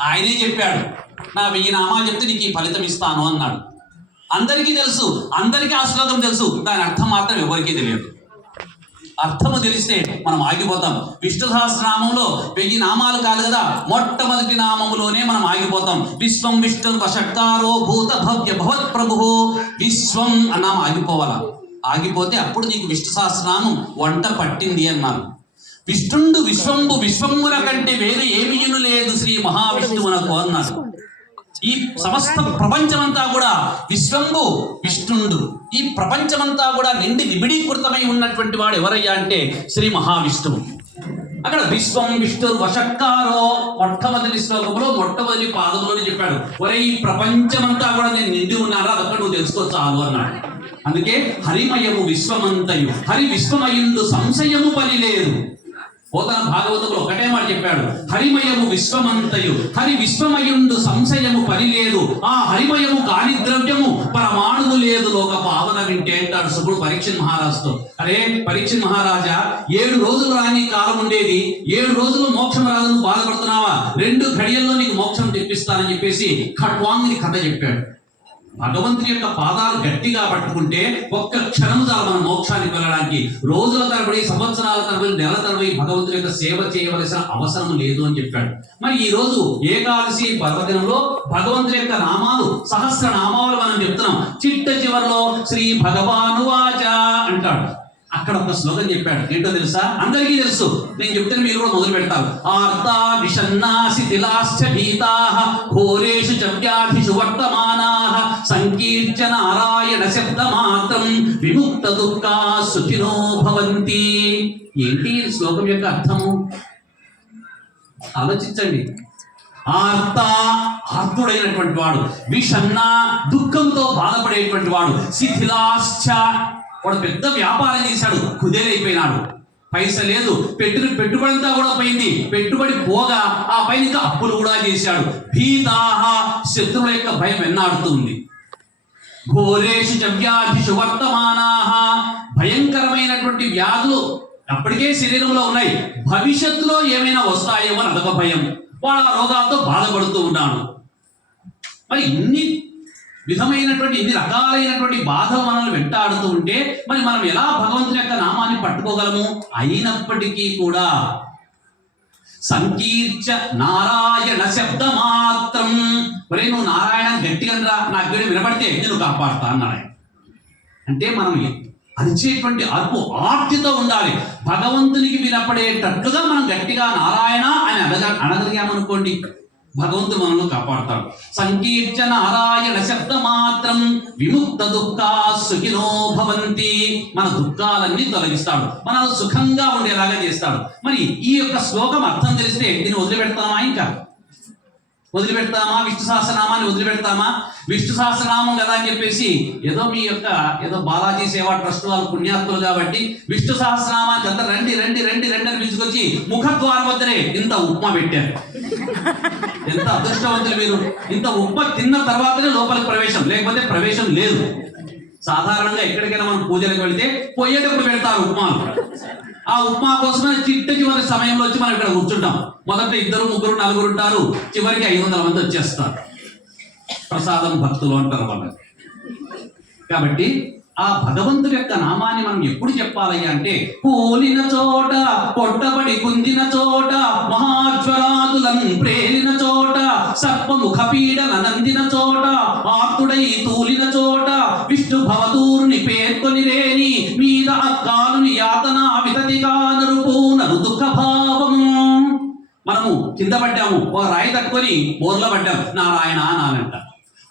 ఆయనే చెప్పాడు నా వెయ్యి నామాలు చెప్తే నీకు ఈ ఫలితం ఇస్తాను అన్నాడు. అందరికీ తెలుసు అందరికీ ఆశీర్వాదం తెలుసు దాని అర్థం మాత్రం ఎవరికీ తెలియదు. అర్థము తెలిస్తే మనం ఆగిపోతాం. విష్ణు సహస్రనామంలో వెయ్యి నామాలు కాదు కదా మొట్టమొదటి నామములోనే మనం ఆగిపోతాం. విశ్వం విష్ణు వషట్కారో భూత భవ్య భవత్ ప్రభు. విశ్వం అన్నాము ఆగిపోవాలా? ఆగిపోతే అప్పుడు నీకు విష్ణు సహస్రనామం వంట పట్టింది అన్నారు. విష్ణుండు విశ్వంబు విశ్వముల కంటే వేరు ఏమీయును లేదు శ్రీ మహావిష్ణువునకు అన్నాడు. ఈ సమస్త ప్రపంచమంతా కూడా విశ్వంబు విష్ణుండు ఈ ప్రపంచమంతా కూడా నిండి నిబిడీకృతమై ఉన్నటువంటి వాడు ఎవరయ్యా అంటే శ్రీ మహావిష్ణువు. అక్కడ విశ్వం విష్ణు వషట్కారో మొట్టమొదటి శ్లోకంలో మొట్టమొదటి పాదంలోనే చెప్పాడు. ఒరే ఈ ప్రపంచమంతా కూడా నేను నిండి ఉన్నారా అదొక్కటి నువ్వు తెలుసుకో చాలు అన్నాడు. అందుకే హరిమయము విశ్వమంతయు హరి విశ్వమయుందు సంశయము పని లేదు. పోతన భాగవతంలో ఒకటే మాట చెప్పాడు హరిమయము విశ్వమంతయు హరి విశ్వమయుండు సంశయము పని లేదు ఆ హరిమయము కాని ద్రవ్యము పరమాణువు లేదు లోక పావన వింటే అంటాడు శుభుడు పరీక్ష మహారాజుతో. అరే పరీక్ష మహారాజా ఏడు రోజులు రాని కాలం ఉండేది ఏడు రోజులు మోక్షం రాదు బాధపడుతున్నావా? రెండు ఘడియల్లో నీకు మోక్షం తెప్పిస్తానని చెప్పేసి ఖట్వాంగిని కథ చెప్పాడు. భగవంతుని యొక్క పాదాలు గట్టిగా పట్టుకుంటే ఒక్క క్షణం చాలు మన మోక్షానికి వెళ్ళడానికి. రోజుల తరబడి సంవత్సరాల తరబడి నెల తరబడి భగవంతుని యొక్క సేవ చేయవలసిన అవసరం లేదు అని చెప్పాడు. మరి ఈ రోజు ఏకాదశి పర్వదినంలో భగవంతుని యొక్క నామాలు సహస్ర నామాలు మనం చెప్తున్నాం. చిట్ట చివరిలో శ్రీ భగవాను వాచ అంటాడు. అక్కడ ఒక శ్లోకం చెప్పాడు. ఏంటో తెలుసా? అందరికీ తెలుసు. నేను చెప్తే మీరు కూడా మొదలు పెడతారు. ఆర్తా విషన్నాసి తిలాశ్చ భీతా ఘోరేషు చవ్యాధిషు వర్తమానా సంకీర్చ నారాయణ శబ్ద మాత్రం విముక్త దుఃఖా సుఖినో భవంతి. ఏంటి శ్లోకం యొక్క అర్థము? ఆలోచించండి. ఆర్త ఆర్తుడైనటువంటి వాడు విషన్న దుఃఖంతో బాధపడేటువంటి వాడు శిథిలాశ్చ వాడు పెద్ద వ్యాపారం చేశాడు కుదేలైపోయినాడు. పైస లేదు పెట్టిన పెట్టుబడి అంతా కూడా పోయింది. పెట్టుబడి పోగా ఆ పైన ఇంకా అప్పులు కూడా చేశాడు. భీతాహ శత్రువుల యొక్క భయం ఎన్నాడుతుంది? ఘోరేషు జవ్యాధిషు వర్తమానాహ భయంకరమైనటువంటి వ్యాధులు అప్పటికే శరీరంలో ఉన్నాయి. భవిష్యత్తులో ఏమైనా వస్తాయేమో అని అదొక భయం. వాడు ఆ రోగాలతో బాధపడుతూ ఉన్నాడు. మరి ఇన్ని విధమైనటువంటి ఇన్ని రకాలైనటువంటి బాధలు మనల్ని వెంటాడుతూ ఉంటే మరి మనం ఎలా భగవంతుని యొక్క నామాన్ని పట్టుకోగలము? అయినప్పటికీ కూడా సంకీర్చ నారాయణ శబ్ద మాత్రం మరి నువ్వు నారాయణ గట్టిగా నా నాకు గడి వినపడితే నేను కాపాడుతా అన్నాడు అంటే మనం అరిచేటువంటి అరుపు ఆర్తితో ఉండాలి. భగవంతునికి వినపడేటట్లుగా మనం గట్టిగా నారాయణ అని అనగ అనగలిగామనుకోండి భగవంతుడు మనల్ని కాపాడతాడు. సంకీర్చ నారాయణ శబ్ద మాత్రం విముక్త దుఃఖా సుఖినో భవంతి. మన దుఃఖాలన్నీ తొలగిస్తాడు. మనల్ని సుఖంగా ఉండేలాగా చేస్తాడు. మరి ఈ యొక్క శ్లోకం అర్థం తెలిస్తే దీన్ని వదిలిపెడతామా ఇంకా? వదిలిపెడతామా? విష్ణు సహస్రనామాన్ని వదిలిపెడతామా? విష్ణు సహస్రనామం కదా అని చెప్పేసి ఏదో మీ యొక్క ఏదో బాలాజీ సేవా ట్రస్ట్ వాళ్ళు పుణ్యాత్తులు కాబట్టి విష్ణు సహస్రనామానికి అంతా రండి రండి రండి రండి అని పిలుచుకొచ్చి ముఖద్వారం వద్దనే ఇంత ఉప్మా పెట్టారు. ఎంత అదృష్టవంతులు మీరు ఇంత ఉప్మా తిన్న తర్వాతనే లోపలికి ప్రవేశం. లేకపోతే ప్రవేశం లేదు. సాధారణంగా ఎక్కడికైనా మనం పూజలకు వెళితే పొయ్యేటప్పుడు పెడతారు ఉప్మాలు. ఆ ఉప్మా కోసమే చిట్ట చివరి సమయంలో వచ్చి మనం ఇక్కడ కూర్చుంటాం. మొదట ఇద్దరు ముగ్గురు నలుగురు ఉంటారు. చివరికి ఐదు వందల మంది వచ్చేస్తారు. ప్రసాదం భక్తులు అంటారు వాళ్ళు. కాబట్టి ఆ భగవంతుడి యొక్క నామాన్ని మనం ఎప్పుడు చెప్పాలయ్యా అంటే కూలిన చోట కొట్టబడి కుందిన చోట మహాజ్వరాదులను ప్రేలిన చోట సర్పముఖ పీడన నందిన చోట ఆర్తుడై తూలిన చోట విష్ణు భవదూరుని పేర్కొని పడ్డాము ఓ రాయి తట్టుకొని బోర్లో పడ్డాము. నారాయణ నానంట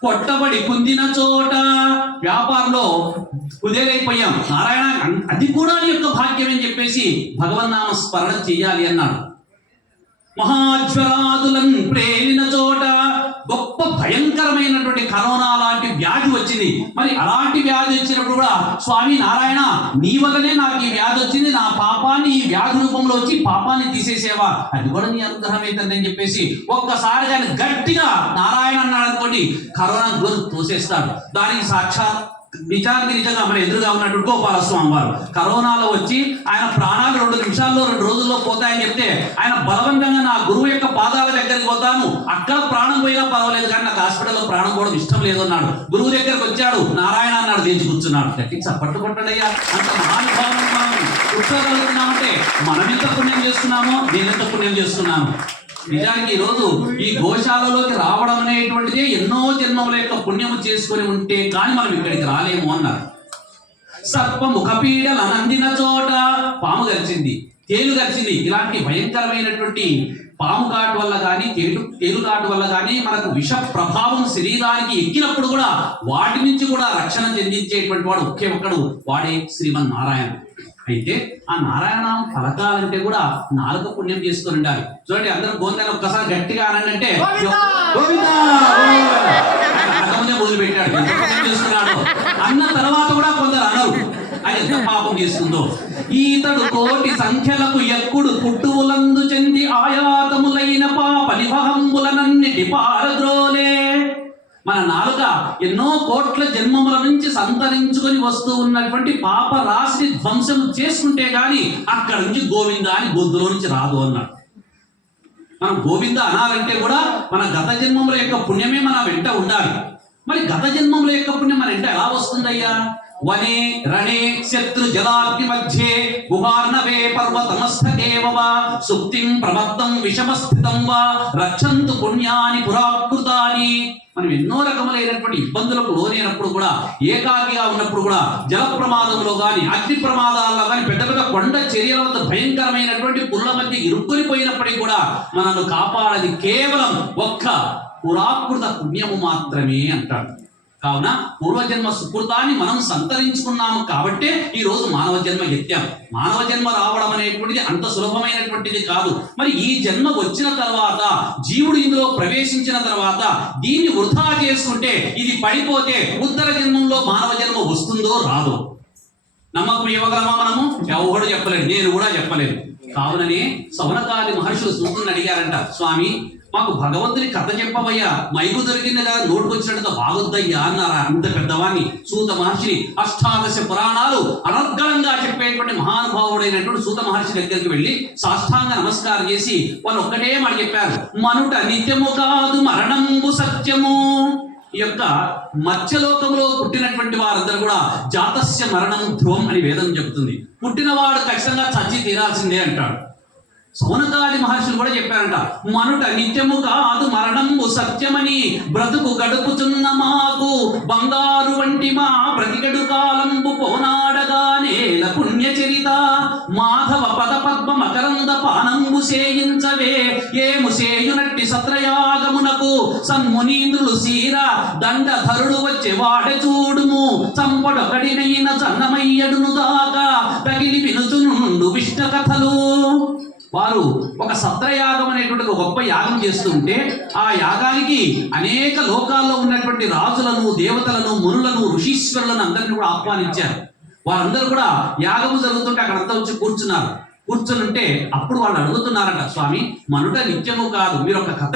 కొట్టబడి కుందిన చోట వ్యాపారంలో కుదేలైపోయాం నారాయణ అది కూడా నీ యొక్క భాగ్యం అని చెప్పేసి భగవన్నామ స్మరణ చేయాలి అన్నాడు. మహాజ్వరాదులను ప్రేలిన చోట భయంకరమైనటువంటి కరోనా లాంటి వ్యాధి వచ్చింది. మరి అలాంటి వ్యాధి వచ్చినప్పుడు కూడా స్వామి నారాయణ నీ వల్లనే నాకు ఈ వ్యాధి వచ్చింది. నా పాపాన్ని ఈ వ్యాధి రూపంలో వచ్చి పాపాన్ని తీసేసేవా? అది కూడా నీ అనుగ్రహం ఏంటని చెప్పేసి ఒక్కసారి దాన్ని గట్టిగా నారాయణ అన్నాడు అనుకోండి కరోనా దూరం తోసేస్తాడు. దానికి సాక్షాత్ నిజానికి నిజంగా మన ఎదురుగా ఉన్నటువంటి గోపాలస్వామి వారు. కరోనాలో వచ్చి ఆయన ప్రాణాలు రెండు నిమిషాల్లో రెండు రోజుల్లో పోతాయని చెప్తే ఆయన బలవంతంగా నా గురువు యొక్క పాదాల దగ్గరికి పోతాను. అక్కడ ప్రాణం పోయినా పర్వాలేదు కానీ నాకు హాస్పిటల్లో ప్రాణం పోవడం ఇష్టం లేదు అన్నాడు గురువు దగ్గరికి వచ్చాడు. నారాయణ అన్నాడు దించి కూర్చున్నాడు. గట్టి చప్పట్లు కొట్టడయ్యా అంత మహానుభావం మనం. కూర్చోగలుగుతున్నామంటే మనం ఎంత పుణ్యం చేస్తున్నామో నేను ఎంత పుణ్యం చేస్తున్నాను. నిజానికి ఈరోజు రోజు ఈ గోశాలలోకి రావడం అనేటువంటిది ఎన్నో జన్మముల యొక్క పుణ్యము చేసుకొని ఉంటే కానీ మనం ఇక్కడికి రాలేము అన్నారు. సర్ప కపీడలు అనందిన చోట పాము గరిచింది తేలు గరిచింది. ఇలాంటి భయంకరమైనటువంటి పాము కాటు వల్ల కానీ తేలు తేలు కాటు వల్ల కానీ మనకు విష ప్రభావం శరీరానికి ఎక్కినప్పుడు కూడా వాటి నుంచి కూడా రక్షణ చెందించేటువంటి వాడు ఒకే ఒక్కడు వాడే శ్రీమన్ నారాయణ అయితే ఆ నారాయణ పలకాలంటే కూడా నాలుక పుణ్యం చేసుకొని ఉండాలి. చూడండి అందరూ గోందని ఒక్కసారి గట్టిగా! అంతకుముందే మొదలు పెట్టాడు అన్న తర్వాత కూడా కొందరు అనరు. ఆయన ఎంత పాపం చేస్తుందో. ఈతడు కోటి సంఖ్యలకు ఎక్కుడు పుట్టువులందు చెంది ఆయాతములైన పాప నిభహంబులనన్నిటి పారద్రోలే. మన నాలుక ఎన్నో కోట్ల జన్మముల నుంచి సంతరించుకొని వస్తూ ఉన్నటువంటి పాప రాశి ధ్వంసం చేసుకుంటే గాని అక్కడి నుంచి గోవింద అని గొంతులో నుంచి రాదు అన్నాడు. మనం గోవింద అనాలంటే కూడా మన గత జన్మముల యొక్క పుణ్యమే మన వెంట ఉండాలి. మరి గత జన్మముల యొక్క పుణ్యం మన వెంట ఎలా వస్తుందయ్యా? వనే రణే శత్రు జలాగ్ని మధ్యే గుహార్ణవే పర్వతమస్థకేవ వా సుప్తిం ప్రమత్తం విషమస్థితం వా? రక్షంతు పుణ్యాని పురాకృతాని. మనం ఎన్నో రకములైనటువంటి ఇబ్బందులకు లోనైనప్పుడు కూడా ఏకాకిగా ఉన్నప్పుడు కూడా జల ప్రమాదంలో కానీ అగ్ని ప్రమాదాల్లో కానీ పెద్ద పెద్ద కొండ చర్యల వద్ద భయంకరమైనటువంటి పుల్ల మధ్య ఇరుక్కునిపోయినప్పటికీ కూడా మనల్ని కాపాడది కేవలం ఒక్క పురాకృత పుణ్యము మాత్రమే అంటాడు. కావున పూర్వజన్మ సుకృతాన్ని మనం సంతరించుకున్నాము కాబట్టే ఈ రోజు మానవ జన్మ ఎత్తాం. మానవ జన్మ రావడం అనేటువంటిది అంత సులభమైనటువంటిది కాదు. మరి ఈ జన్మ వచ్చిన తర్వాత జీవుడు ఇందులో ప్రవేశించిన తర్వాత దీన్ని వృధా చేసుకుంటే ఇది పడిపోతే ఉత్తర జన్మంలో మానవ జన్మ వస్తుందో రాదో? నమ్మకం ఇవ్వగలమా మనము? ఎవరు చెప్పలేదు. నేను కూడా చెప్పలేదు. కావుననే సవనకాది మహర్షులు సూతుని అడిగారంట స్వామి మాకు భగవంతుని కథ చెప్పవయ్యా. మైకు దొరికింది కదా నోటుకొచ్చినట్టుగా బాగొద్దయ్యా అన్నారా. అంత పెద్దవాణ్ణి సూత మహర్షిని అష్టాదశ పురాణాలు అనర్గళంగా చెప్పేటువంటి మహానుభావుడైనటువంటి సూత మహర్షి దగ్గరికి వెళ్ళి సాష్టాంగ నమస్కారం చేసి వాళ్ళు ఒక్కటే మాట చెప్పారు. మనుట నిత్యము కాదు మరణంబు సత్యము. ఈ యొక్క మత్స్యలోకంలో పుట్టినటువంటి వారందరూ కూడా జాతస్య మరణం ధ్రువం అని వేదం చెబుతుంది. పుట్టినవాడు ఖచ్చితంగా చచ్చి తీరాల్సిందే అంటాడు. సౌనకాది మహర్షులు కూడా చెప్పారంట మనుట నిత్యము కాదు మరణము సత్యమని బ్రతుకు గడుపుచున్న మాకు బంగారు వంటి మా ప్రతిగడు కాలంబు పోనాడగా నేల పుణ్యచరిత. మాధవ పద పద్మ మకరంద పానంబు సేయించవే ఏము సేయునట్టి సత్రయాగమునకు సన్మునీంద్రులు సీర దండధరుడు వచ్చే వాడ చూడుము. చంపడొకడినైన చన్నమయ్యడును దాకా తగిలి వినుచునుండు విష్ణ కథలు. వారు ఒక సత్రయాగం అనేటువంటి ఒక గొప్ప యాగం చేస్తుంటే ఆ యాగానికి అనేక లోకాల్లో ఉన్నటువంటి రాజులను దేవతలను మునులను ఋషీశ్వరులను అందరిని కూడా ఆహ్వానించారు. వారందరూ కూడా యాగము జరుగుతుంటే అక్కడంతా వచ్చి కూర్చున్నారు. కూర్చుని ఉంటే అప్పుడు వాళ్ళు అడుగుతున్నారట స్వామి మనుట నిత్యము కాదు మీరు ఒక కథ